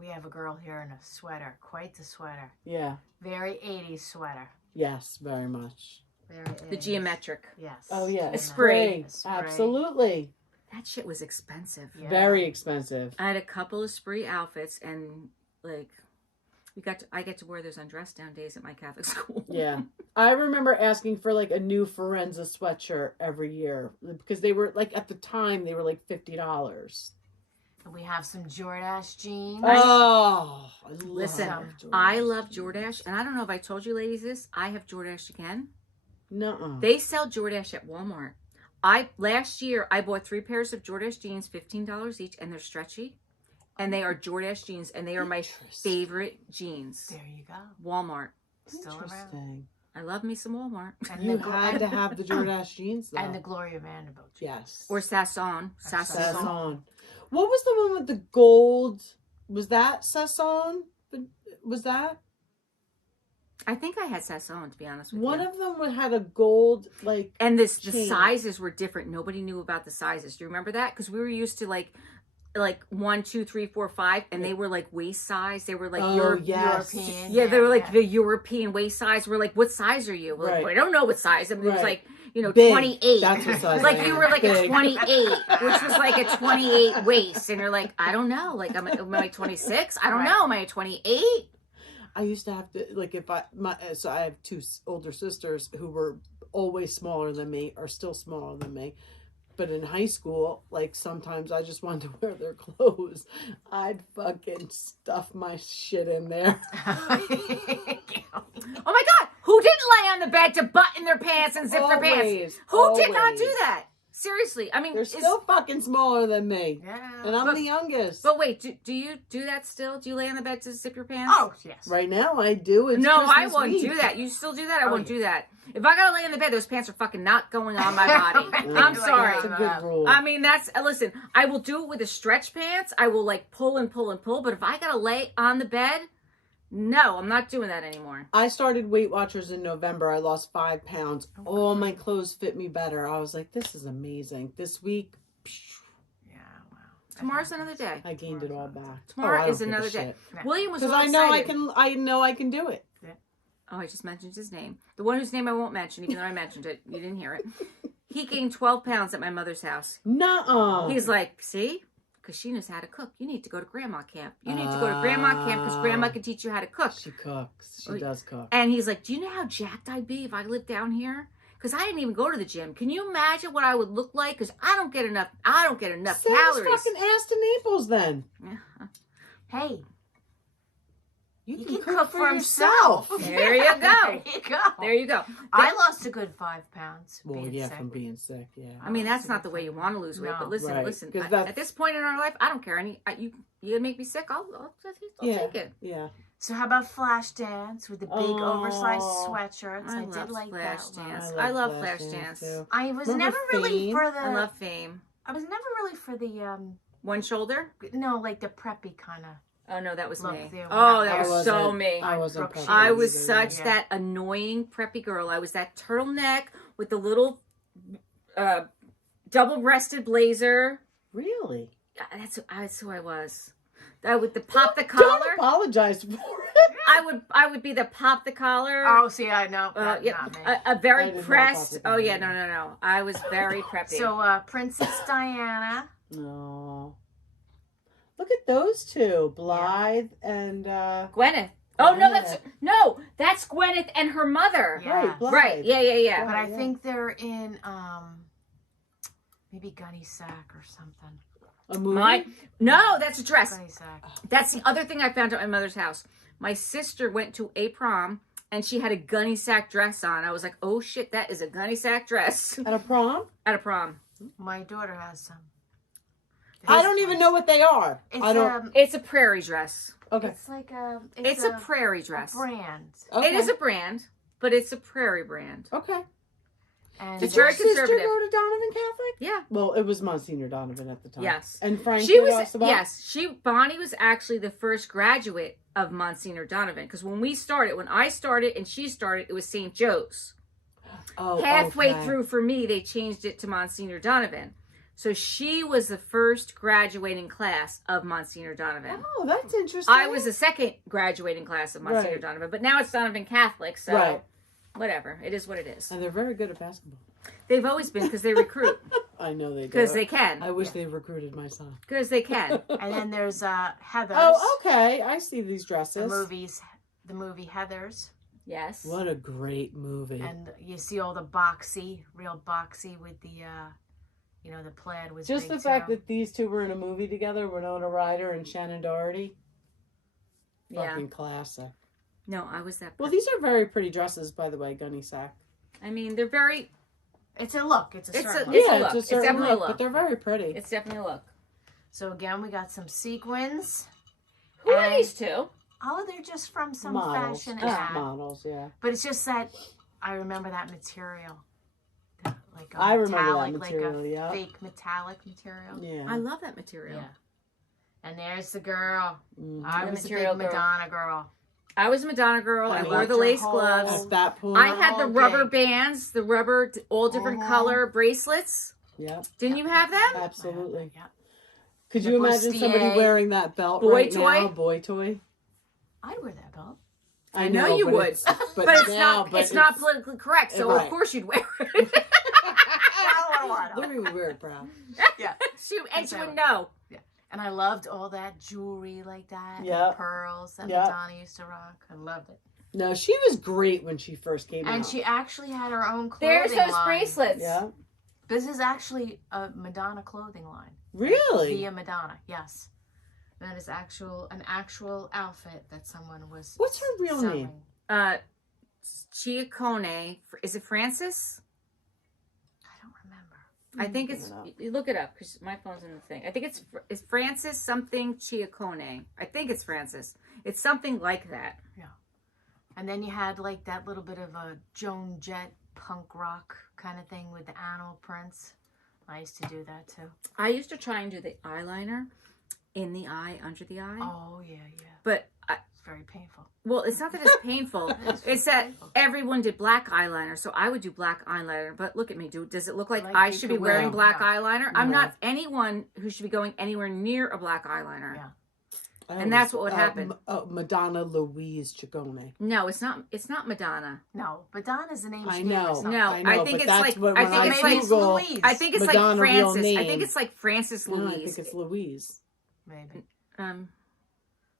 we have a girl here in a sweater. Quite the sweater. Yeah. Very 80s sweater. Yes, very much. Very The 80s. geometric. Yes. Oh yeah. Esprit. Absolutely. That shit was expensive. Yeah. Very expensive. I had a couple of Esprit outfits, and like I get to wear those on dress down days at my Catholic school. Yeah. I remember asking for like a new Forenza sweatshirt every year because they were like, at the time they were like $50. We have some Jordache jeans. Oh, Listen, Jordache. I love Jordache, and I don't know if I told you ladies this. I have Jordache again. Nuh-uh. They sell Jordache at Walmart. Last year I bought 3 pairs of Jordache jeans, $15 each, and they're stretchy, and they are Jordache jeans, and they are my favorite jeans. There you go. Walmart. Still around. Interesting. I love me some Walmart. And You the, had to have the Jordache jeans, though. and the Gloria Vanderbilt. Yes. Or Sasson. Sasson. What was the one with the gold? Was that Sasson? Was that? I think I had Sasson, to be honest with One you. of them had a gold, like... And the chain. sizes were different. Nobody knew about the sizes. Do you remember that? Because we were used to like 1, 2, 3, 4, 5, and they were like waist size. They were like European. Yeah, they were like the European waist size. We're like, what size are you? We're like, Right. well, I don't know what size. I mean, it was Right. like, Big. 28. That's what size I Like am. you were like Big. a 28, which was like a 28 waist, and you're like, I don't know. Like, am I 26? I don't Right. know. Am I 28? I used to have to, like, so I have two older sisters who were always smaller than me, or still smaller than me. But in high school, like, sometimes I just wanted to wear their clothes. I'd fucking stuff my shit in there. Oh my God! Who didn't lay on the bed to button their pants and zip their pants? Always, Who did not always. do that? Seriously, I mean, They're still fucking smaller than me. Yeah. And I'm the youngest. But wait, do you do that still? Do you lay on the bed to zip your pants? Oh, yes. Right now, I do. It's No, I Christmas won't week. do that. You still do that? I Oh, won't yeah. do that. If I gotta lay in the bed, those pants are fucking not going on my body. I'm sorry. That's a good rule. I mean, listen, I will do it with the stretch pants. I will like pull and pull and pull. But if I gotta lay on the bed, no, I'm not doing that anymore. I started Weight Watchers in November. I lost 5 pounds. All my clothes fit me better. I was like, this is amazing. This week, Yeah, wow. Tomorrow's another day. I gained it all back. Tomorrow I don't is give a another day. shit. William was so Because excited. I know I can do it. Oh, I just mentioned his name. The one whose name I won't mention, even though I mentioned it. You didn't hear it. He gained 12 pounds at my mother's house. Nuh-uh. He's like, see? Because she knows how to cook. You need to go to grandma camp. You need to go to grandma camp because grandma can teach you how to cook. She cooks. She does cook. And he's like, do you know how jacked I'd be if I lived down here? Because I didn't even go to the gym. Can you imagine what I would look like? Because I don't get enough Send his calories. fucking ass to Naples then. Yeah. Hey, You he can can cook for yourself. There you go. There you go. There you go. I lost a good 5 pounds. Well, being yeah, sick. from being sick, yeah. I mean, that's not the way you want to lose weight. But No. listen, Right. listen. 'Cause At this point in our life, I don't care. You gonna make me sick? I'll Yeah. take it. Yeah. So how about Flashdance with the big oversized Oh. sweatshirts? I, did love like that Flashdance. one. I love Flashdance, Flashdance. too. I was Remember never really Fame? for the. I love Fame. I was never really for the One shoulder? no, like the preppy kind of. Oh no, that was Look, me. there- Oh, I that was so wasn't- me. I wasn't Brooke preppy I was either. such Yeah. that annoying preppy girl. I was that turtleneck with the little double-breasted blazer. Really? That's who I was. I would pop the Don't collar. apologize for it. I would be the pop the collar. Oh, see, I know. Yep. Not me. A I very did not pressed. pop the Oh yeah, collar. no. I was very preppy. So Princess Diana. No. Look at those two, Blythe and Gwyneth. Oh no, that's Gwyneth and her mother. Yeah. right, Blythe. Right. Yeah. But I yeah. think they're in maybe Gunny Sack or something. A movie. No, that's a dress. Gunny Sack. That's the other thing I found at my mother's house. My sister went to a prom and she had a gunny sack dress on. I was like, oh shit, that is a gunny sack dress. At a prom? At a prom. My daughter has some. I don't even know what they are. It's I don't. It's a prairie dress. Okay. It's like It's a prairie dress. brand. Okay. It is a brand, but it's a prairie brand. Okay. And It's Did your very sister conservative. go to Donovan Catholic? Yeah. Well, it was Monsignor Donovan at the time. Yes. And Frank. She was Rossabon? yes. Bonnie was actually the first graduate of Monsignor Donovan because when I started and she started, it was St. Joe's. Oh, Halfway okay. through for me, they changed it to Monsignor Donovan. So she was the first graduating class of Monsignor Donovan. Oh, that's interesting. I was the second graduating class of Monsignor Right. Donovan, but now it's Donovan Catholic, so Right. whatever. It is what it is. And they're very good at basketball. They've always been because they recruit. I know they do. Because they can. I wish they recruited my son. Because they can. And then there's Heathers. Oh, okay. I see these dresses. The movie Heathers. Yes. What a great movie. And you see all the real boxy with the the plaid was Just big the fact too. that these two were in a movie together, Winona Ryder and Shannon Doherty. Yeah. Fucking classic. No, I was that. Well, these are very pretty dresses, by the way, Gunny Sack. I mean, they're very. It's a look. It's a It's certain a- look. it's Yeah, look. it's a It's certain definitely a look, look. but they're very pretty. It's definitely a look. So again, we got some sequins. Who are And- these two? Oh, they're just from some Models. fashion Just ad. models, yeah. But it's just that I remember that material. Like a I remember that metallic, material, like a yeah. fake metallic material. Yeah. I love that material. Yeah. And there's the girl. Mm. I The was a big material girl. Madonna girl. I was a Madonna girl. I I wore loved the her lace whole- gloves. At that point. I had the all rubber day. bands, the rubber, all different Uh-huh. color bracelets. Yep. Didn't you have them? Absolutely. Yeah. Could The you imagine somebody bustier. wearing that belt Boy right toy? now? Boy toy. I'd wear that belt. I know you but would. it's- But it's now, not. but It's not politically correct, so Right. of course you'd wear it. Look at me weird, bro. Yeah. she would know. And I loved all that jewelry like that. Yeah. And pearls that Yeah. Madonna used to rock. I loved it. No, she was great when she first came out. And she actually had her own clothing There's those line. bracelets. Yeah. This is actually a Madonna clothing line. Really? Via Madonna, yes. That is an actual outfit that someone was What's her real selling. name? Ciccone. Is it Francis? I don't remember. I think it's. I don't know. You look it up because my phone's in the thing. I think it's Francis something Ciccone. I think it's Francis. It's something like that. And then you had like that little bit of a Joan Jett punk rock kind of thing with the animal prints. I used to do that too. I used to try and do the eyeliner in the eye, under the eye. Oh yeah. But It's very painful. well, it's not that it's painful. It's that everyone did black eyeliner, so I would do black eyeliner. But look at me. Does it look like Like I you should be could wearing wear- black yeah. eyeliner? I'm No. not anyone who should be going anywhere near a black eyeliner. Yeah. And that's what would happen. Madonna Louise Ciccone. No, it's not. It's not Madonna. No, Madonna's the name. I she gave know. herself. No, I know, I but think it's that's like. what I when think I it's maybe like. it's Google- Louise. I think it's Madonna like real Francis. I name. think it's like Francis No, I Louise. think it's Louise. Maybe. Um,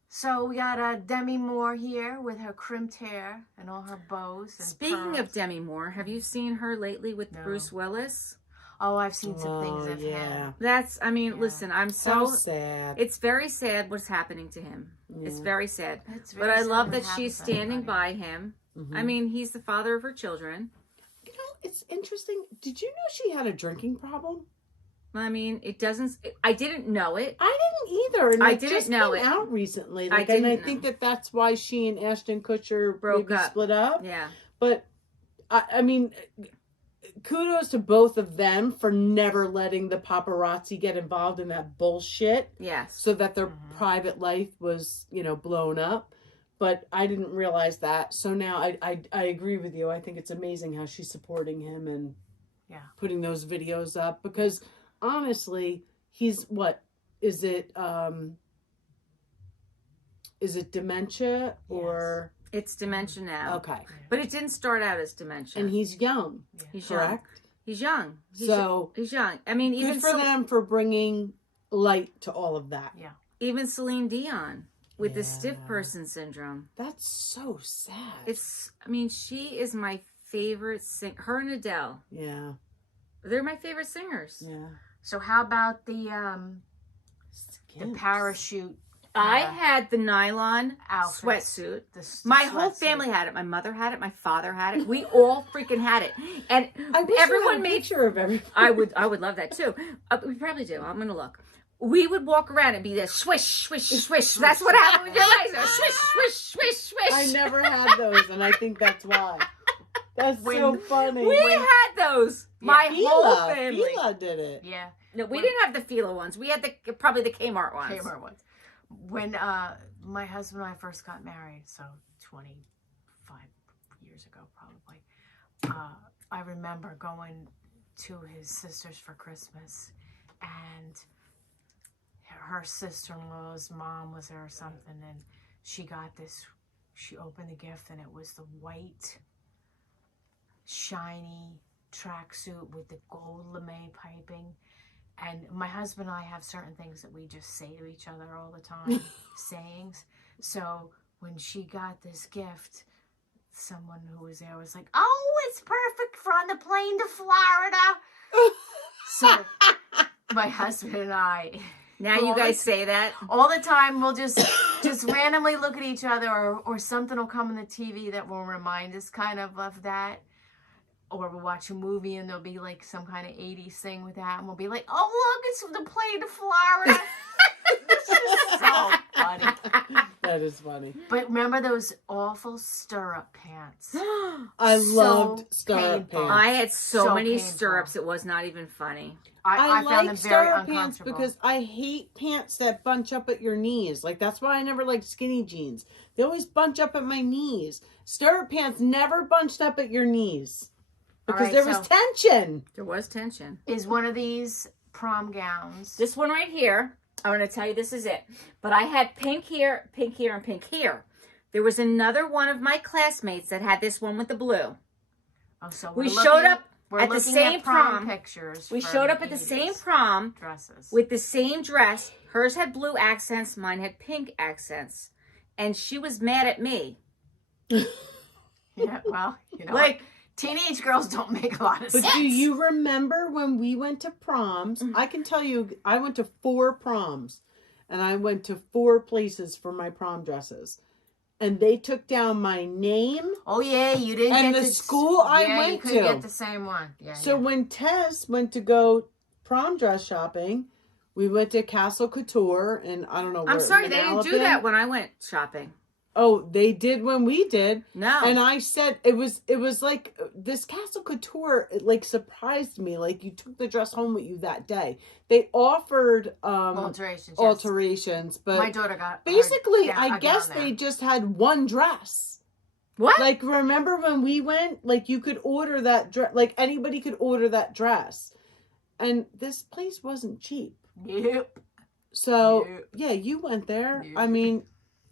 So we got Demi Moore here with her crimped hair and all her bows. And Speaking pearls. of Demi Moore, have you seen her lately with No. Bruce Willis? Oh, I've seen some things of yeah. him. That's, I mean, Yeah. listen, I'm So so, sad. it's very sad what's happening to him. It's Yeah. very sad. It's But very I sad love when that it she's happens to standing by anybody. him. Mhm. I mean, he's the father of her children. You know, it's interesting. Did you know she had a drinking problem? I mean, it doesn't, I didn't know it. I didn't either, and I it didn't just know came it. out recently. I Like, and I didn't think know. that's why she and Ashton Kutcher Broke maybe up. split up. Yeah. But I mean, kudos to both of them for never letting the paparazzi get involved in that bullshit, Yes. so that their Mhm. private life was, blown up. But I didn't realize that. So now I agree with you. I think it's amazing how she's supporting him and Yeah. putting those videos up, because honestly, he's what is it dementia or It's dementia now. okay, But it didn't start out as dementia. and he's young, He's young. correct? He's young. So He's young. I mean, even good for them for bringing light to all of that. even Celine Dion with the stiff Yeah. person syndrome. That's so sad. It's, I mean, she is my favorite her and Adele. Yeah, They're my favorite singers. yeah. So how about the Skimps. parachute I had the nylon outfits? sweatsuit. The My whole sweatsuit. family had it. My mother had it. My father had it. We all freaking had it. And I wish everyone you had a made picture of everything. I would love that too. We probably do. I'm gonna look. We would walk around and be there, swish, swish, swish. That's what happened with your legs. Swish, swish, swish, swish. I never had those, and I think that's why. That's so When- funny. We had those. My whole Fila, family. Fila did it. Yeah. No, we didn't have the Fila ones. We had probably the Kmart ones. Kmart ones. When my husband and I first got married, so 25 years ago probably, I remember going to his sister's for Christmas, and her sister-in-law's mom was there or something, and she opened the gift, and it was the white, shiny tracksuit with the gold lame piping. And my husband and I have certain things that we just say to each other all the time, sayings. So when she got this gift, someone who was there was like, "Oh, it's perfect for on the plane to Florida." So my husband and I, Now you guys say that. all the time, we'll just randomly look at each other, or something will come on the TV that will remind us kind of that. Or we'll watch a movie and there'll be like some kind of 80s thing with that, and we'll be like, "Oh, look, it's the plane to Florida." So funny. That is funny. But remember those awful stirrup pants? I So loved stirrup painful. pants. I had so many painful. stirrups, it was not even funny. I found them like very stirrup pants uncomfortable. because I hate pants that bunch up at your knees. Like, that's why I never liked skinny jeans. They always bunch up at my knees. Stirrup pants never bunched up at your knees. Because All right, there was tension. There was tension. Is one of these prom gowns. This one right here, I'm going to tell you this is it. But I had pink here, and pink here. There was another one of my classmates that had this one with the blue. Oh, so We showed up we're at the looking same at prom prom. pictures. We from showed up at the 80s same prom dresses. with the same dress. Hers had blue accents, mine had pink accents. And she was mad at me. Yeah, well, you know, Like, teenage girls don't make a lot of But sense. do you remember when we went to proms? I can tell you, I went to 4 proms. And I went to 4 places for my prom dresses. And they took down my name. Oh yeah, you didn't And get the school I went you couldn't to. get the same one. Yeah. So when Tess went to go prom dress shopping, we went to Castle Couture, and I don't know where. I'm sorry, they didn't do that when I went shopping. Oh, they did when we did. No. And I said it was like this Castle Couture, it like surprised me. Like, you took the dress home with you that day. They offered alterations. Yes. alterations, but My daughter got basically, her, I guess they just had one dress. What? Like, remember when we went? Like, you could order that dress. Like, anybody could order that dress, and this place wasn't cheap. Yep. So Yep. yeah, you went there. Yep. I mean,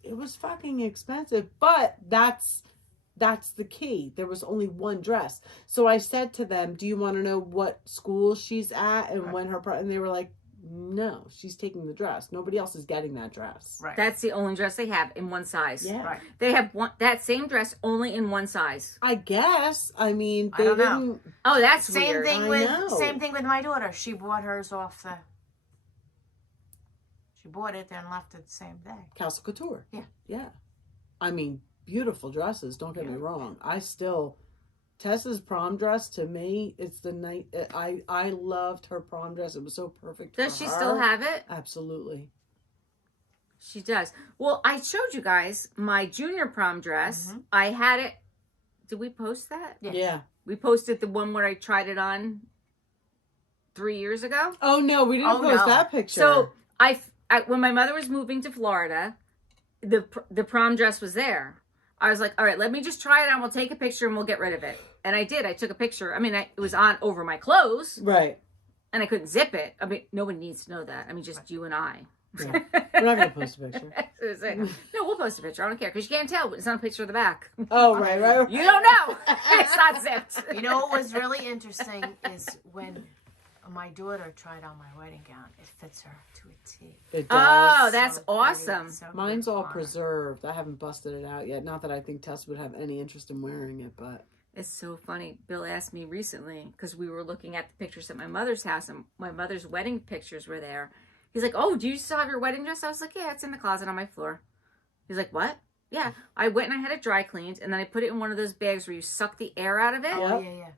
it was fucking expensive, but that's the key. There was only one dress. So I said to them, "Do you want to know what school she's at and when her?" And they were like, "No, she's taking the dress. Nobody else is getting that dress." Right. That's the only dress they have in one size. Yeah. Right. They have that same dress only in one size. I guess. I mean, I they don't know. didn't. Oh, that's Same weird. thing I know. same thing with my daughter. She bought hers off the. She bought it then left it the same day. Castle Couture. Yeah. Yeah. I mean, beautiful dresses. Don't get me wrong. Tessa's prom dress, to me, it's the night. I loved her prom dress. It was so perfect. Does for she her. still have it? Absolutely. She does. Well, I showed you guys my junior prom dress. Mm-hmm. I had it. Did we post that? Yeah. We posted the one where I tried it on 3 years ago. Oh no, we didn't post that picture. So I when my mother was moving to Florida, the prom dress was there. I was like, all right, let me just try it on. We'll take a picture and we'll get rid of it. And I did. I took a picture. I mean, it was on over my clothes. Right. And I couldn't zip it. I mean, nobody needs to know that. I mean, just you and I. Yeah. We're not going to post a picture. No, we'll post a picture. I don't care because you can't tell. It's not a picture of the back. Oh, right. You don't know. It's not zipped. You know what was really interesting is when my daughter tried on my wedding gown. It fits her to a T. It Oh, does. that's So awesome. pretty, so Mine's all beautiful. preserved. I haven't busted it out yet. Not that I think Tess would have any interest in wearing it, but It's so funny. Bill asked me recently because we were looking at the pictures at my mother's house and my mother's wedding pictures were there. He's like, oh, do you still have your wedding dress? I was like, yeah, it's in the closet on my floor. He's like, what? Yeah. I went and I had it dry cleaned and then I put it in one of those bags where you suck the air out of it. Oh, yeah.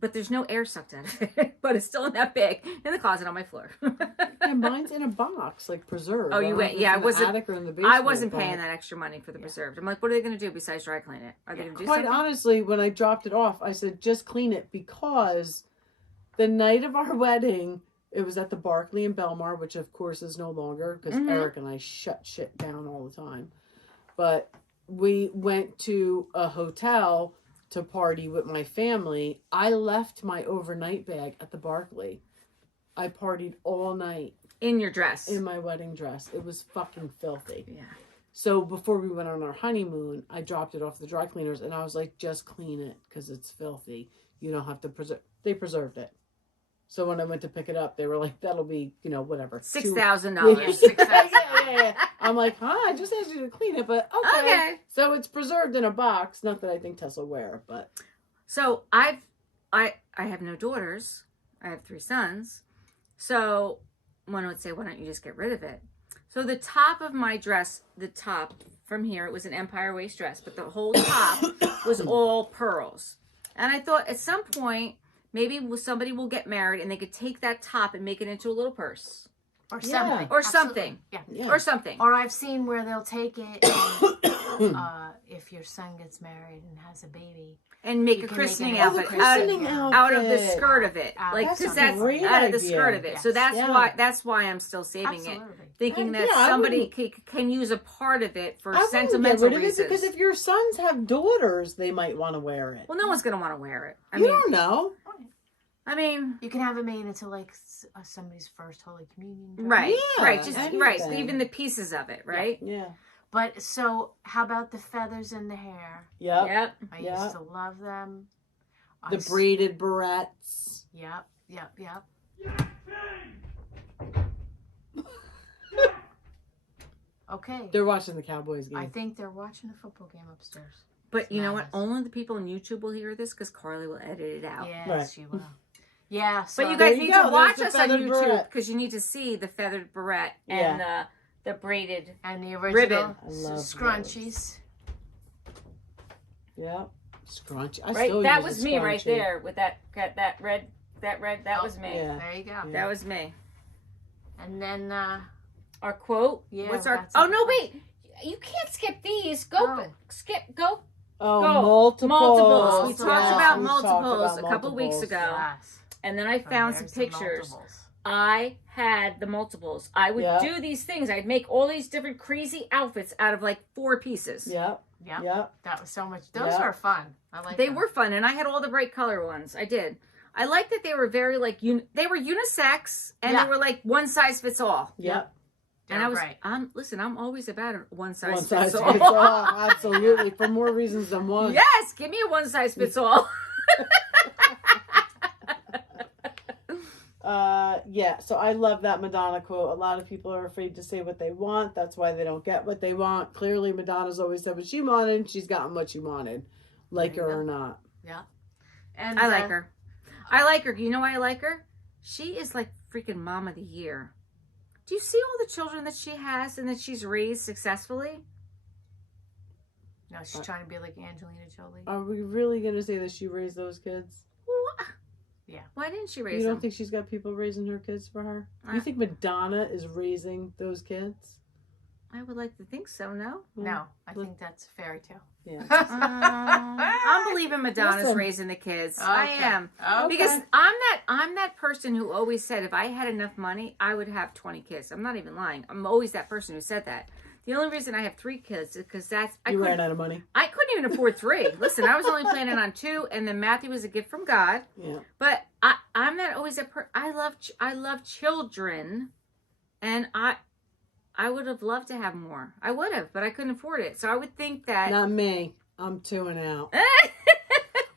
But there's no air sucked out of it. But it's still in that bag in the closet on my floor. yeah, mine's in a box, like preserved. Oh, I you don't know went? if it's Yeah, in I wasn't. the attic or in the basement, I wasn't but paying that extra money for the preserved. I'm like, what are they going to do besides dry clean it? Are they going to do Quite something? honestly, when I dropped it off, I said, just clean it, because the night of our wedding, it was at the Barclay in Belmar, which of course is no longer because Eric and I shut shit down all the time. But we went to a hotel to party with my family. I left my overnight bag at the Barclay. I partied all night In your dress. in my wedding dress. It was fucking filthy. Yeah. So before we went on our honeymoon, I dropped it off the dry cleaners and I was like, just clean it because it's filthy. You don't have to preserve. They preserved it. So when I went to pick it up, they were like, that'll be, whatever. $6,000. Yeah. I'm like, I just asked you to clean it, but okay. So it's preserved in a box. Not that I think Tess will wear, but. So I have no daughters. I have 3 sons. So one would say, why don't you just get rid of it? So the top of my dress, the top from here, it was an empire waist dress, but the whole top was all pearls. And I thought at some point, maybe somebody will get married and they could take that top and make it into a little purse. Or Yeah. something. Or Absolutely. something. Yeah. Yeah. Or something. Or I've seen where they'll take it and, if your son gets married and has a baby. And make You a can christening make it outfit a christening out of the outfit. skirt of it. Out Like, of because something. that's Great out of the idea. skirt of it. So Yes. that's why I'm still saving it. Absolutely. Thinking that Yeah, I somebody wouldn't- can use a part of it for I wouldn't sentimental get rid of reasons. it because if your sons have daughters, they might want to wear it. Well, no one's going to want to wear it. I You mean, don't know. I mean, You can have it made into like somebody's first Holy Communion dress. right, Yeah, right, just right. anything. Even the pieces of it, right? Yeah. But so, how about the feathers in the hair? Yep. Yep. I Yep. used to love them. The braided barrettes. Yep, yep, yep. Okay. They're watching the Cowboys game. I think they're watching a football game upstairs. But you know what? Nice. Only the people on YouTube will hear this because Carly will edit it out. Yes, Right. you will. Yeah, so But you There guys you need go. to watch There's us the on feathered YouTube barrette. because you need to see the feathered barrette and the braided. and the ribbon. original I love scrunchies. Yep. Scrunch. I Right, still that use was a me right scrunchie. there with that red. That was me. Yeah. There you go. Yeah. That was me. And then, Our quote. Yeah, What's our? that's Oh it. no! Wait, you can't skip these. Go. Oh. Go. Oh, Go. multiples. Multiples. We Yes, talked about we talked multiples about a couple weeks multiples. ago. yes. And then I So found some there's the pictures. multiples. I had the multiples. I would Yeah. do these things. I'd make all these different crazy outfits out of like 4 pieces. Yep. Yep. Yep. That was so much. Those Yeah. are fun. I like They them. were fun, and I had all the bright color ones. I did. I like that they were very like they were unisex, and Yeah. they were like one size fits all. Yep. They And I were was, great. listen, I'm always about a one size One fits size all. fits all. Absolutely. For more reasons than one. Yes, give me a one size fits all. Yeah, so I love that Madonna quote. A lot of people are afraid to say what they want. That's why they don't get what they want. Clearly, Madonna's always said what she wanted, and she's gotten what she wanted, like There her you or go. not. Yeah. And I like her. I like her. You know why I like her? She is like freaking mom of the year. Do you see all the children that she has and that she's raised successfully? No, she's trying to be like Angelina Jolie. Are we really going to say that she raised those kids? What? Yeah. Why didn't she You raise don't them? think she's got people raising her kids for her? Uh, You think Madonna is raising those kids? I would like to think so, no? No, I think that's a fairy tale. Yeah. I'm believing Madonna's Listen. raising the kids. I Okay. am. Okay. Because I'm that person who always said if I had enough money, I would have 20 kids. I'm not even lying. I'm always that person who said that. The only reason I have 3 kids is because You ran out of money. I couldn't even afford 3. Listen, I was only planning on 2, and then Matthew was a gift from God. Yeah. But I'm not always that I love children, and I would have loved to have more. I would have, but I couldn't afford it. So I would think that. Not me. I'm 2 and out.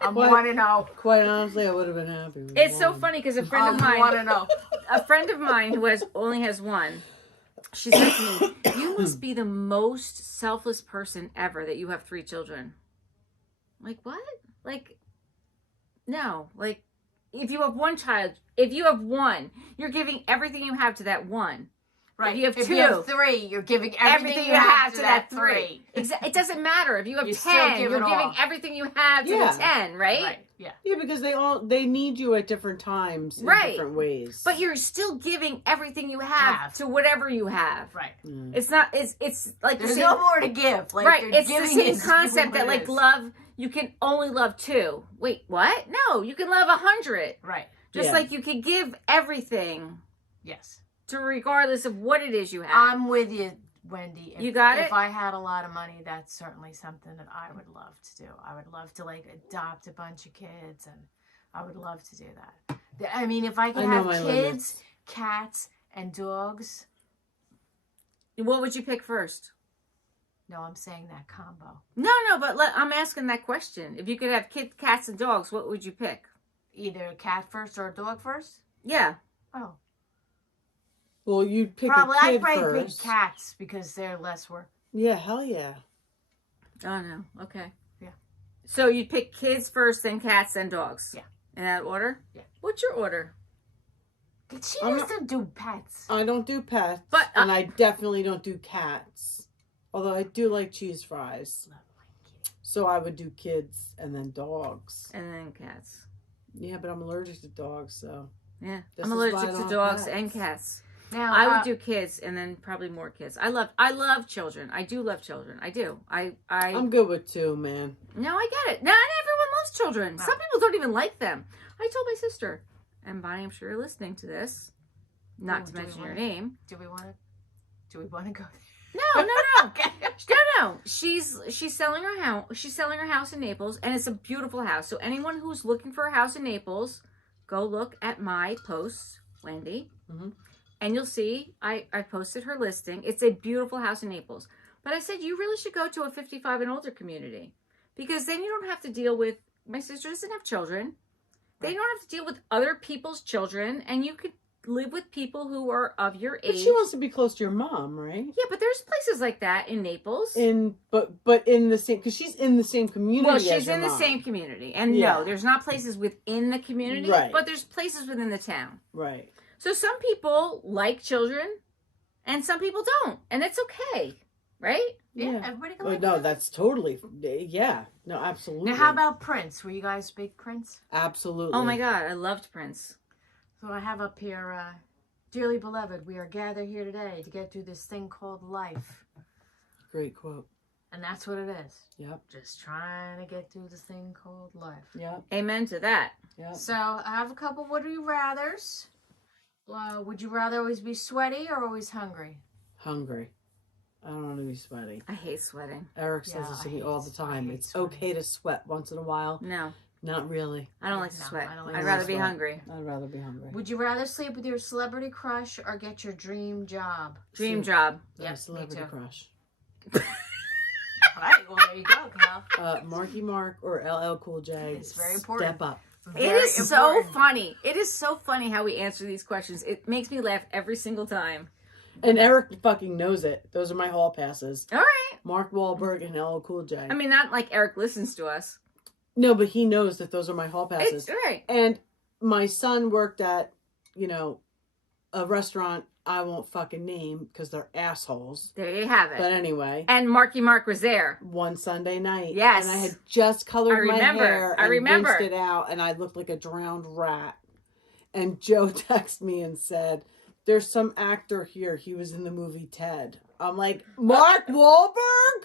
I'm What? 1-0. Quite honestly, I would have been happy with It's so one. funny because a friend of I'm mine, 1-0. a friend of mine who only has 1, she said to me, "You must be the most selfless person ever that you have 3 children." Like what? Like no. Like if you have 1 child, if you have 1, you're giving everything you have to that 1. Right. If you have if 2, you have 3, you're giving everything you have to that 3. It doesn't matter if you have You still 10. give You're it giving all. everything you have to Yeah. the 10, right? Right. Yeah. Yeah, because they need you at different times in Right. different ways. But you're still giving everything you have to whatever you have. Right. Mm. It's not. It's like There's the same, no more to give. Like, right. they're It's the giving same is concept what that it like is. love. You can only love 2. Wait, what? No, you can love 100. Right. Just Yeah. like you can give everything Yes. to regardless of what it is you have. I'm with you, Wendy. You got If it? I had a lot of money, that's certainly something that I would love to do. I would love to like adopt a bunch of kids, and I would love to do that. I mean, if I could I know have my kids, limits. cats, and dogs. What would you pick first? No, I'm saying that combo. No, but I'm asking that question. If you could have kids, cats, and dogs, what would you pick? Either a cat first or a dog first. Yeah. Oh, Well, you'd pick probably. a kid I'd probably first. pick cats because they're less work. Yeah, hell yeah. Oh no. Okay. Yeah. So you'd pick kids first, then cats, then dogs. Yeah. In that order. Yeah. What's your order? She I'm doesn't do pets. I don't do pets, But, and I definitely don't do cats. Although I do like cheese fries. So I would do kids and then dogs. And then cats. Yeah, but I'm allergic to dogs, so. Yeah. This I'm is why I allergic don't to have dogs pets. and cats. Now I would do kids and then probably more kids. I love children. I do love children. I do. I'm good with 2, man. No, I get it. Not everyone loves children. No. Some people don't even like them. I told my sister, and Bonnie, I'm sure you're listening to this, not to mention your name. Do we want to go there? No. Okay. No. She's selling her house. She's selling her house in Naples, and it's a beautiful house. So anyone who's looking for a house in Naples, go look at my posts, Wendy, and you'll see I posted her listing. It's a beautiful house in Naples. But I said you really should go to a 55 and older community, because then you don't have to deal with. My sister doesn't have children. They don't have to deal with other people's children, and you could live with people who are of your age. But she wants to be close to your mom, right? Yeah, but there's places like that in Naples. But in the same, because she's in the same community. Well, as she's your in the mom. same community, and Yeah. no, there's not places within the community, Right. but there's places within the town. Right. So some people like children, and some people don't, and it's okay, right? Yeah, everybody can Well, like no, that. that's totally. Yeah. No, absolutely. Now, how about Prince? Were you guys big Prince? Absolutely. Oh my God, I loved Prince. So I have up here, dearly beloved, we are gathered here today to get through this thing called life. Great quote. And that's what it is. Yep. Just trying to get through this thing called life. Yep. Amen to that. Yep. So I have a couple would you rathers. Would you rather always be sweaty or always hungry? Hungry. I don't want to be sweaty. I hate sweating. Eric says Yeah, this to I me hate all the sweat. I time. hate It's sweating. okay to sweat once in a while. No, Not really. I don't like to No, sweat. I don't like I'd to rather be sweat. hungry. I'd rather be hungry. Would you rather sleep with your celebrity crush or get your dream job? Dream See, job. Yeah, Yes, celebrity me too. crush. All right, well, there you go, Cal. Marky Mark or LL Cool J. It's very important. Step up. It Very is so important. funny. It is so funny how we answer these questions. It makes me laugh every single time. And Eric fucking knows it. Those are my hall passes. All right. Mark Wahlberg and LL Cool J. I mean, not like Eric listens to us. No, but he knows that those are my hall passes. It's right. And my son worked at, a restaurant I won't fucking name because they're assholes. There you have it. But anyway, And Marky Mark was there. one Sunday night. Yes. And I had just colored I remember. my hair I and remember. rinsed it out, and I looked like a drowned rat. And Joe texted me and said, "There's some actor here. He was in the movie Ted." I'm like, "Mark Wahlberg?"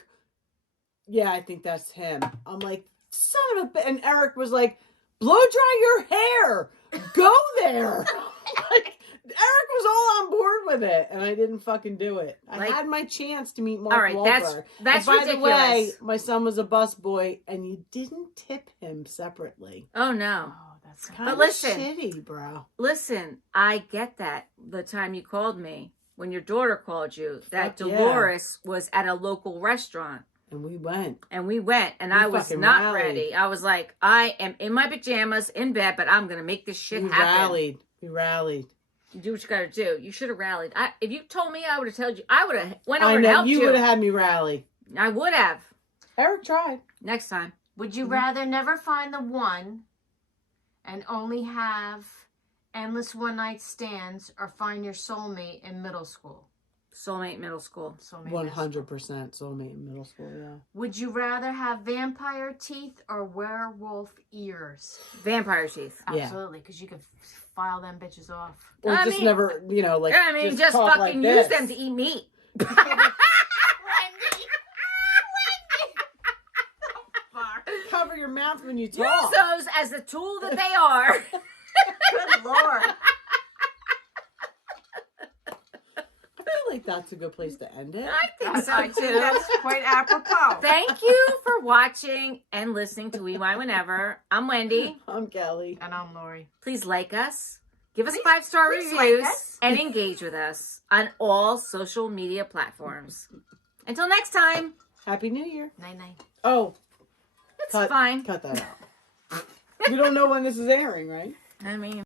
Yeah, I think that's him. I'm like, son of a bitch. And Eric was like, "Blow dry your hair. Go there." Like, Eric was all on board with it, and I didn't fucking do it. I had my chance to meet Mark All right, Wahlberg. that's And by ridiculous. the way, my son was a busboy, and you didn't tip him separately. Oh no. Oh, that's Kind But of listen. shitty, bro. Listen, I get that. The time you called me, when your daughter called you, that Fuck yeah. Dolores was at a local restaurant. And we went. And we went, and We I was fucking not rallied. ready. I was like, I am in my pajamas, in bed, but I'm going to make this shit We happen. rallied. We rallied. You do what you got to do. You should have rallied. If you told me, I would have told you. I would have went I over and know helped you you. would have had me rally. I would have. Eric tried. Next time. Would you rather never find the one and only have endless one-night stands or find your soulmate in middle school? Soulmate middle school. Soulmate middle school. 100% soulmate in middle school. Yeah. Would you rather have vampire teeth or werewolf ears? Vampire teeth. Yeah. Absolutely, because you could file them bitches off. Or I just mean- never, like. I mean, just talk like fucking use this. them to eat meat. Cover your mouth when you Use talk. those as the tool that they are. Good Lord. I feel like that's a good place to end it. I think I so think too. that's quite apropos. Thank you for watching and listening to We Why Whenever. I'm Wendy. I'm Kelly. And I'm Lori. Please like us, give us Please- 5-star please reviews, like us. and engage with us on all social media platforms. Until next time, Happy New Year. Night-night. Oh, it's fine. cut that out. You don't know when this is airing, right? I mean...